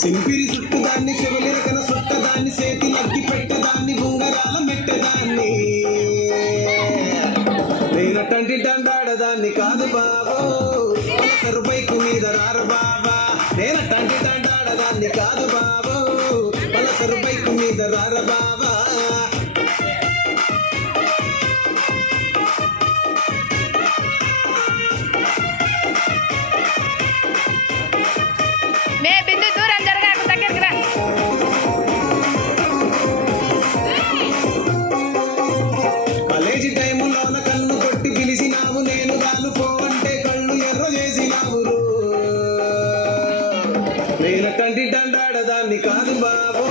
సింపిరి చుట్టుదాన్ని చెవలిరకన సొట్టదాన్ని చేతి లగ్గి పెట్టదాన్ని ఉంగరాల మెట్టదాన్ని నేనటంటి దండాడదాన్ని కాదు బాబో పల్సర్ బైకు మీద రారు బాబా నేనటంటి దండాడదాన్ని కాదు బాబో పల్సర్ బైకు మీద రారు బాబా కాలేజీ టైములోన కన్ను కొట్టి పిలిచినావు నేను దాను పోవంటే కళ్ళు ఎర్ర చేసినావు నేనటంటి దండాడదాన్ని కాదు బాబో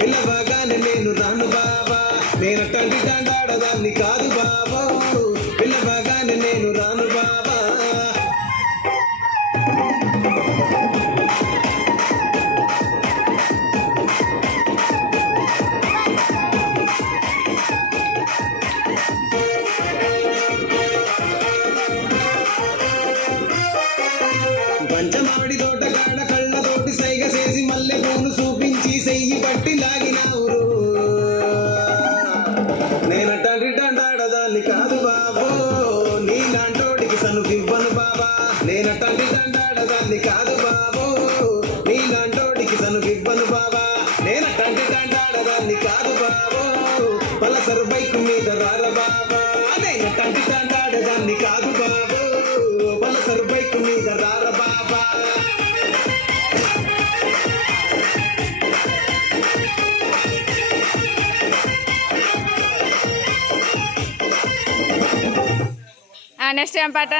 పిల్లవగానే నేను రాను బాబా నేనటంటి దండాడదాన్ని కాదు బాబో పిల్లవగానే నేను రాను బాబా పంచమాడి తోటగాడ కళ్ళతోటి సైగ చేసి మల్లె పూలు చూపించి సెయ్యి పట్టి లాగినావు నేనటంటి దండాడదాన్ని కాదు బాబో నీలాంటోడికి సనుకివ్వను బాబా నేనటంటి దండాడదాన్ని కాదు బాబో నీలాంటోడికి సనుకివ్వను బాబా నేనటంటి దండాడదాన్ని కాదు బాబో పల్సర్ బైక్ మీద రార బాబా నేనటంటి దండాడదాన్ని కాదు బాబో పల్సర్ బైక్ మీద రార బాబా నెక్స్ట్ ఏం పాట?